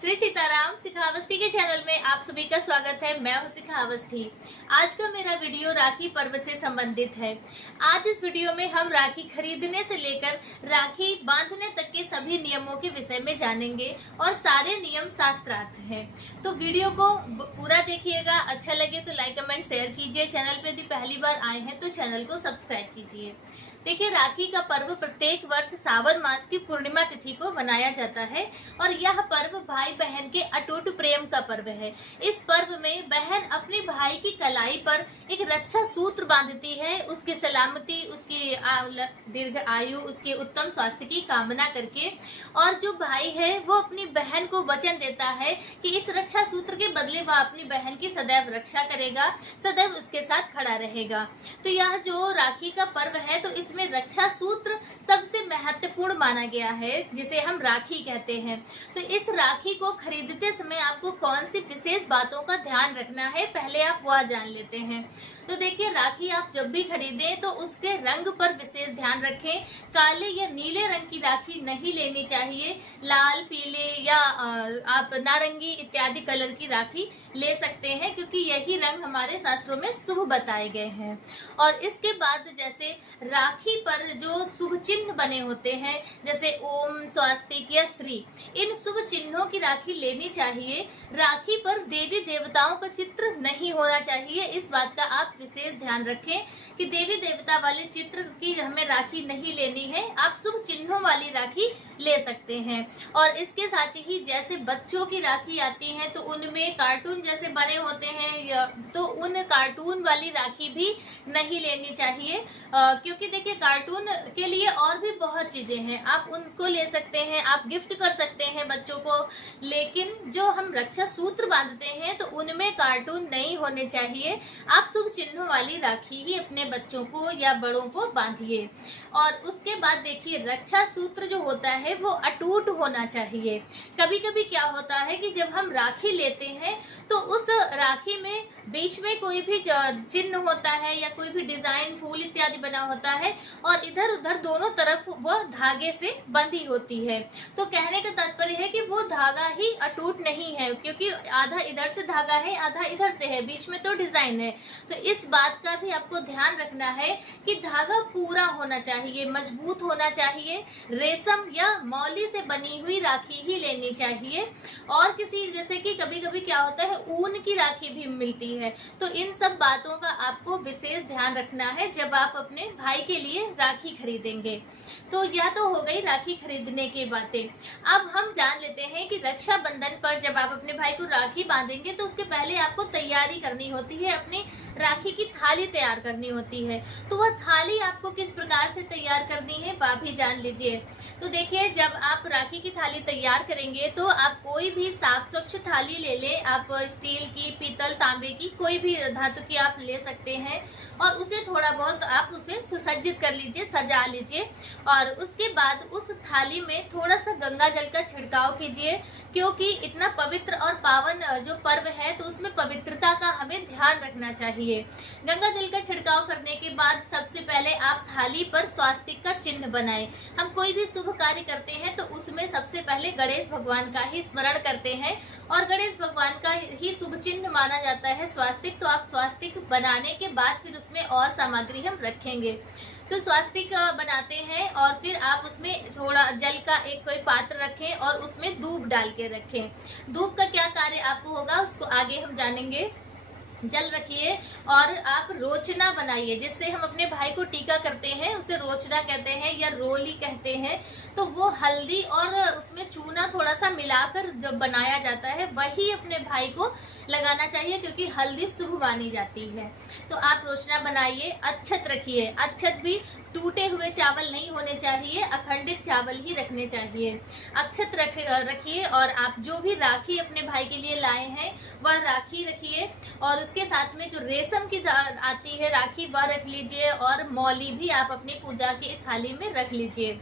श्री सीताराम शिखावस्थी के चैनल में आप सभी का स्वागत है। मैं हूं शिखावस्थी। आज का मेरा वीडियो राखी पर्व से संबंधित है। आज इस वीडियो में हम राखी खरीदने से लेकर राखी बांधने तक के सभी नियमों के विषय में जानेंगे और सारे नियम शास्त्रार्थ हैं। तो वीडियो को पूरा देखिएगा। अच्छा लगे तो लाइक कमेंट शेयर कीजिए। चैनल पर यदि पहली बार आए हैं तो चैनल को सब्सक्राइब कीजिए। देखिए, राखी का पर्व प्रत्येक वर्ष सावन मास की पूर्णिमा तिथि को मनाया जाता है और यह पर्व भाई बहन के अटूट प्रेम का पर्व है। इस पर्व में बहन अपने भाई की कलाई पर एक रक्षा सूत्र बांधती है, उसकी सलामती, उसकी दीर्घ आयु, उसके उत्तम स्वास्थ्य की कामना करके। और जो भाई है वो अपनी बहन को वचन देता है कि इस रक्षा सूत्र के बदले वह अपनी बहन की सदैव रक्षा करेगा, सदैव उसके साथ खड़ा रहेगा। तो यह जो राखी का पर्व है, तो इसमें रक्षा सूत्र सबसे महत्वपूर्ण माना गया है, जिसे हम राखी कहते हैं। तो इस राखी को खरीदते समय आपको कौन सी विशेष बातों का ध्यान रखना है, पहले आप वह जान लेते हैं। तो देखिए, राखी आप जब भी खरीदें तो उसके रंग पर विशेष ध्यान रखें। काले या नीले रंग की राखी नहीं लेनी चाहिए। लाल, पीले या आप नारंगी इत्यादि कलर की राखी ले सकते हैं, क्योंकि यही रंग हमारे शास्त्रों में शुभ बताए गए हैं। और इसके बाद जैसे राखी पर जो शुभ चिन्ह बने होते हैं, जैसे ओम, स्वास्तिक या श्री, इन शुभ चिन्हों की राखी लेनी चाहिए। राखी पर देवी देवताओं का चित्र नहीं होना चाहिए। इस बात का आप विशेष ध्यान रखें कि देवी देवता वाले चित्र की हमें राखी नहीं लेनी है। आप शुभ चिन्हों वाली राखी ले सकते हैं। और इसके साथ ही जैसे बच्चों की राखी आती है तो उनमें कार्टून जैसे बने होते हैं, तो उन कार्टून वाली राखी भी नहीं लेनी चाहिए, क्योंकि देखिए, कार्टून के लिए और भी बहुत चीजें हैं, आप उनको ले सकते हैं, आप गिफ्ट कर सकते हैं बच्चों को। लेकिन जो हम रक्षा सूत्र बांधते हैं तो उनमें कार्टून नहीं होने चाहिए। आप शुभ चिन्हों वाली राखी ही अपने बच्चों को या बड़ों को बांधिए। और उसके बाद देखिए, रक्षा सूत्र जो होता है वो अटूट होना चाहिए। कभी कभी क्या होता है कि जब हम राखी लेते हैं तो उस राखी में बीच में कोई भी चिन्ह होता है या कोई भी डिजाइन, फूल इत्यादि बना होता है और इधर उधर दोनों तरफ वह धागे से बंधी होती है। तो कहने का तात्पर्य है कि वो धागा ही अटूट नहीं है, क्योंकि आधा इधर से धागा है, आधा इधर से है, बीच में तो डिजाइन है। तो इस बात का भी आपको ध्यान रखना है कि धागा पूरा होना चाहिए, मजबूत होना चाहिए। रेशम या मौली से बनी हुई राखी ही लेनी चाहिए। और किसी, जैसे कि कभी कभी क्या होता है, ऊन की राखी भी मिलती है। तो इन सब बातों का आपको विशेष ध्यान रखना है जब आप अपने भाई के लिए राखी खरीदेंगे। तो यह तो हो गई राखी खरीदने की बातें। अब हम जान लेते हैं कि रक्षाबंधन पर जब आप अपने भाई को राखी बांधेंगे तो उसके पहले आपको तैयारी करनी होती है, अपनी राखी की थाली तैयार करनी होती है। तो वह थाली आपको किस प्रकार से तैयार करनी है वह भी जान लीजिए। तो देखिए, जब आप राखी की थाली तैयार करेंगे तो आप कोई भी साफ स्वच्छ थाली ले लें। आप स्टील की, पीतल, तांबे की, कोई भी धातु की आप ले सकते हैं और उसे थोड़ा बहुत आप उसे सुसज्जित कर लीजिए, सजा लीजिए। और उसके बाद उस थाली में थोड़ा सा गंगा जल का छिड़काव कीजिए, क्योंकि इतना पवित्र और पावन जो पर्व है तो उसमें पवित्रता का हमें ध्यान रखना चाहिए। गंगा जल का छिड़काव करने के बाद सबसे पहले आप थाली पर स्वास्तिक का चिन्ह बनाएं। हम कोई भी शुभ कार्य करते हैं तो उसमें सबसे पहले गणेश भगवान का ही स्मरण करते हैं और गणेश भगवान का ही शुभ चिन्ह माना जाता है स्वास्तिक। तो आप स्वास्तिक बनाने के बाद फिर उसमें और सामग्री हम रखेंगे। तो स्वास्तिक बनाते हैं और फिर आप उसमें थोड़ा जल का एक कोई पात्र रखें और उसमें दूब डाल के रखें। दूब का क्या कार्य आपको होगा उसको आगे हम जानेंगे। जल रखिए और आप रोचना बनाइए, जिससे हम अपने भाई को टीका करते हैं, उसे रोचना कहते हैं या रोली कहते हैं। तो वो हल्दी और उसमें चूना थोड़ा सा मिलाकर जब बनाया जाता है वही अपने भाई को लगाना चाहिए, क्योंकि हल्दी शुभ मानी जाती है। तो आप रोचना बनाइए। अक्षत रखिए। अक्षत भी टूटे हुए चावल नहीं होने चाहिए, अखंडित चावल ही रखने चाहिए। अक्षत रखिए और आप जो भी राखी अपने भाई के लिए लाए हैं वह राखी रखिए। और उसके साथ में जो रेशम की आती है राखी वह रख लीजिए और मौली भी आप अपनी पूजा की थाली में रख लीजिए।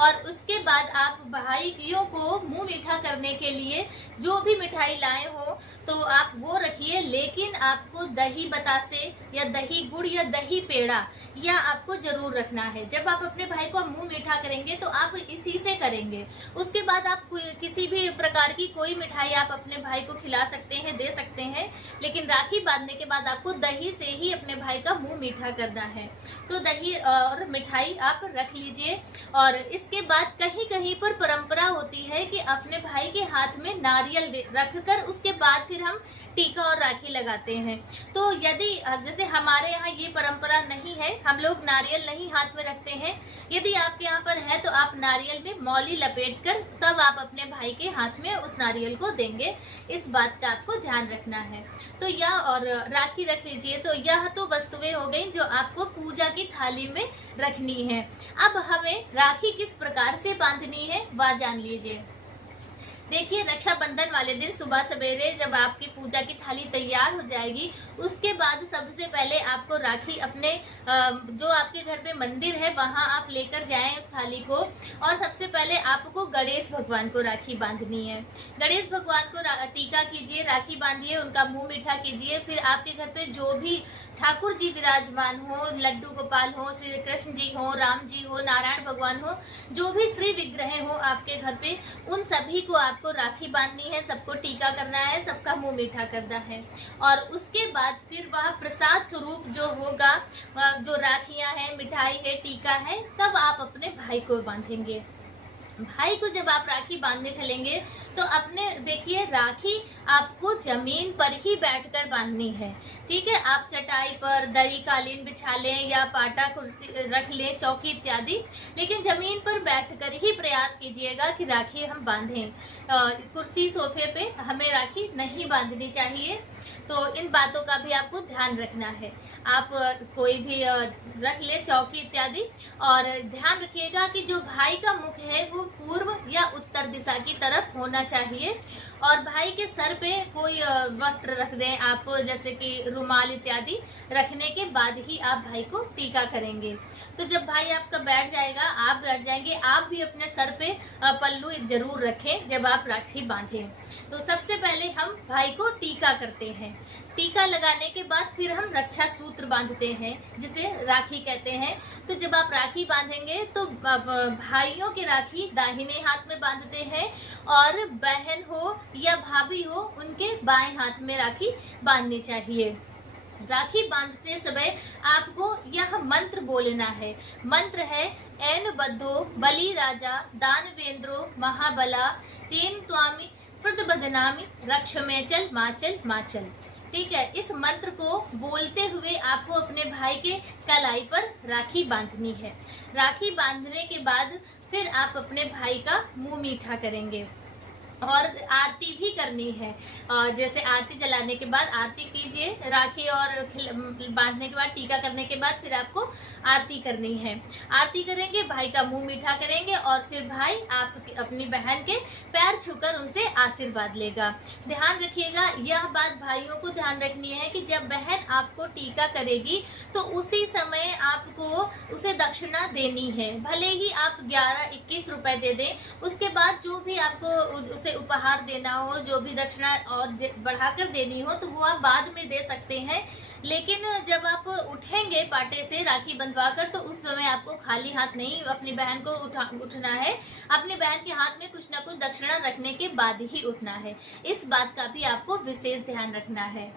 और उसके बाद आप भाइयों को मुंह मीठा करने के लिए जो भी मिठाई लाए हो तो आप वो रखिए, लेकिन आपको दही बतासे या दही गुड़ या दही पेड़ा या आपको जरूर रखना है। जब आप अपने भाई को मुंह मीठा करेंगे तो आप इसी से करेंगे। उसके बाद आप किसी भी प्रकार की कोई मिठाई आप अपने भाई को खिला सकते हैं, दे सकते हैं, लेकिन राखी बांधने के बाद आपको दही से ही अपने भाई का मुंह मीठा करना है। तो दही और मिठाई आप रख लीजिए। और इसके बाद कहीं कहीं पर परंपरा होती है कि अपने भाई के हाथ में नारियल रखकर उसके बाद फिर हम टीका और राखी लगाते हैं। तो यदि जैसे हमारे यहाँ ये परंपरा नहीं है, हम लोग नारियल नहीं हाथ में रखते हैं। यदि आपके यहाँ पर है तो आप नारियल में मौली लपेट कर तब आप अपने भाई के हाथ में उस नारियल को देंगे। इस बात का आपको ध्यान रखना है। तो यह और राखी रख लीजिए। तो यह तो वस्तुएं हो गई जो आपको पूजा की थाली में रखनी है। अब हमें राखी किस प्रकार से बांधनी है वह जान लीजिए। देखिए, रक्षाबंधन वाले दिन सुबह सवेरे जब आपकी पूजा की थाली तैयार हो जाएगी, उसके बाद सबसे पहले आपको राखी अपने जो आपके घर पे मंदिर है वहां आप लेकर जाएं उस थाली को। और सबसे पहले आपको गणेश भगवान को राखी बांधनी है। गणेश भगवान को टीका कीजिए, राखी बांधिए, उनका मुंह मीठा कीजिए। फिर आपके घर पे जो भी ठाकुर जी विराजमान हो, लड्डू गोपाल हो, श्री कृष्ण जी हो, राम जी हो, नारायण भगवान हो, जो भी श्री विग्रह हो आपके घर पे, उन सभी को आपको राखी बांधनी है, सबको टीका करना है, सबका मुंह मीठा करना है। और उसके बाद फिर वह प्रसाद स्वरूप जो होगा, जो राखियां हैं, मिठाई है, टीका है, तब आप अपने भाई को बांधेंगे। भाई को जब आप राखी बांधने चलेंगे तो अपने देखिए, राखी आपको जमीन पर ही बैठकर बांधनी है। ठीक है, आप चटाई पर दरी कालीन बिछा लें या पाटा कुर्सी रख लें, चौकी इत्यादि, लेकिन जमीन पर बैठकर ही प्रयास कीजिएगा कि राखी हम बांधें। कुर्सी सोफे पे हमें राखी नहीं बांधनी चाहिए। तो इन बातों का भी आपको ध्यान रखना है। आप कोई भी रख ले, चौकी इत्यादि, और ध्यान रखिएगा कि जो भाई का मुख है वो पूर्व या उत्तर दिशा की तरफ होना चाहिए। और भाई के सर पे कोई वस्त्र रख दें आप, जैसे कि रुमाल इत्यादि रखने के बाद ही आप भाई को टीका करेंगे। तो जब भाई आपका बैठ जाएगा, आप बैठ जाएंगे, आप भी अपने सर पे पल्लू जरूर रखें जब आप राखी बांधें। तो सबसे पहले हम भाई को टीका करते हैं। टीका लगाने के बाद फिर हम रक्षा सूत्र बांधते हैं, जिसे राखी कहते हैं। तो जब आप राखी बांधेंगे तो भाइयों की राखी दाहिने हाथ में बांधते हैं, और बहन हो या भाभी हो उनके बाएं हाथ में राखी बांधनी चाहिए। राखी बांधते समय आपको यह मंत्र बोलना है। मंत्र है, एन बद्धो बलि राजा दानवेंद्रो महाबला तेन त्वामि प्रतिबदनामि रक्षमेचल माचल माचल। ठीक है, इस मंत्र को बोलते हुए आपको अपने भाई के कलाई पर राखी बांधनी है। राखी बांधने के बाद फिर आप अपने भाई का मुंह मीठा करेंगे और आरती भी करनी है। जैसे आरती जलाने के बाद आरती कीजिए, राखी और बांधने के बाद, टीका करने के बाद फिर आपको आरती करनी है। आरती करेंगे, भाई का मुंह मीठा करेंगे, और फिर भाई आप अपनी बहन के पैर छूकर उनसे आशीर्वाद लेगा। ध्यान रखिएगा, यह बात भाइयों को ध्यान रखनी है कि जब बहन आपको टीका करेगी तो उसी समय आपको उसे दक्षिणा देनी है। भले ही आप 11-21 रुपए दे दें, उसके बाद जो भी आपको उसे उपहार देना हो, जो भी दक्षिणा और बढ़ाकर देनी हो, तो वो आप बाद में दे सकते हैं। लेकिन जब आप उठेंगे पाटे से राखी बंधवाकर, तो उस समय आपको खाली हाथ नहीं अपनी बहन को उठना है। अपनी बहन के हाथ में कुछ ना कुछ दक्षिणा रखने के बाद ही उठना है। इस बात का भी आपको विशेष ध्यान रखना है।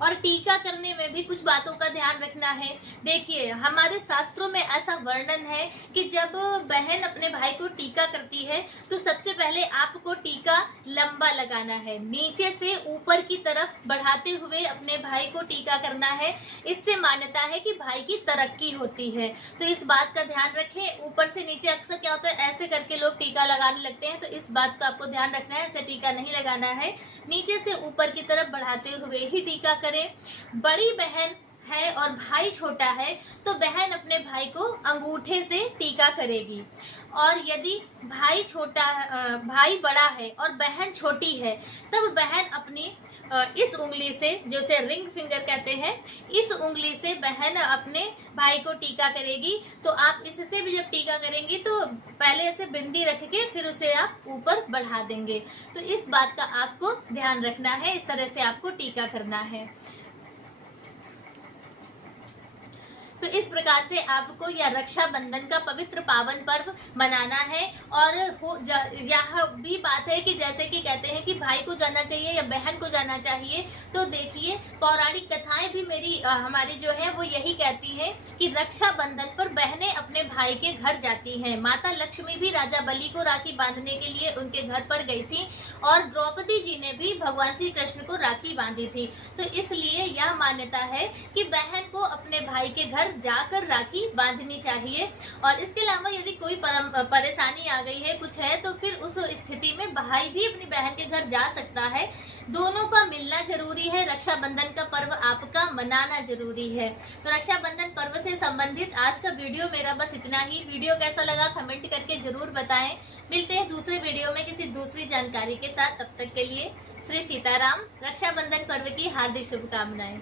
और टीका करने में भी कुछ बातों का ध्यान रखना है। देखिए, हमारे शास्त्रों में ऐसा वर्णन है कि जब बहन अपने भाई को टीका करती है तो सबसे पहले आपको टीका लंबा लगाना है, नीचे से ऊपर की तरफ बढ़ाते हुए अपने भाई को टीका करना है। इससे मान्यता है कि भाई की तरक्की होती है। तो इस बात का ध्यान रखें। ऊपर से नीचे अक्सर क्या होता है, ऐसे करके लोग टीका लगाने लगते हैं, तो इस बात का आपको ध्यान रखना है, ऐसे टीका नहीं लगाना है। नीचे से ऊपर की तरफ बढ़ाते हुए ही टीका करें। बड़ी बहन है और भाई छोटा है तो बहन अपने भाई को अंगूठे से टीका करेगी, और यदि भाई बड़ा है और बहन छोटी है तब बहन अपनी इस उंगली से, जो उसे रिंग फिंगर कहते हैं, इस उंगली से बहन अपने भाई को टीका करेगी। तो आप इससे भी जब टीका करेंगी तो पहले ऐसे बिंदी रख के फिर उसे आप ऊपर बढ़ा देंगे। तो इस बात का आपको ध्यान रखना है, इस तरह से आपको टीका करना है। तो इस प्रकार से आपको यह रक्षाबंधन का पवित्र पावन पर्व मनाना है। और यह भी बात है कि जैसे कि कहते हैं कि भाई को जाना चाहिए या बहन को जाना चाहिए, तो देखिए पौराणिक कथाएं भी हमारी जो है वो यही कहती है कि रक्षाबंधन पर बहनें अपने भाई के घर जाती हैं। माता लक्ष्मी भी राजा बलि को राखी बांधने के लिए उनके घर पर गई थी और द्रौपदी जी ने भी भगवान श्री कृष्ण को राखी बांधी थी। तो इसलिए यह मान्यता है कि बहन को अपने भाई के घर जाकर राखी बांधनी चाहिए। और इसके अलावा यदि कोई परेशानी आ गई है, कुछ है, तो फिर उस स्थिति में भाई भी अपनी बहन के घर जा सकता है। दोनों का मिलना जरूरी है, रक्षाबंधन का पर्व आपका मनाना जरूरी है। तो रक्षाबंधन पर्व से संबंधित आज का वीडियो मेरा बस इतना ही। वीडियो कैसा लगा कमेंट करके जरूर बताएं। मिलते हैं दूसरे वीडियो में किसी दूसरी जानकारी के साथ। तब तक के लिए श्री सीताराम। रक्षाबंधन पर्व की हार्दिक शुभकामनाएं।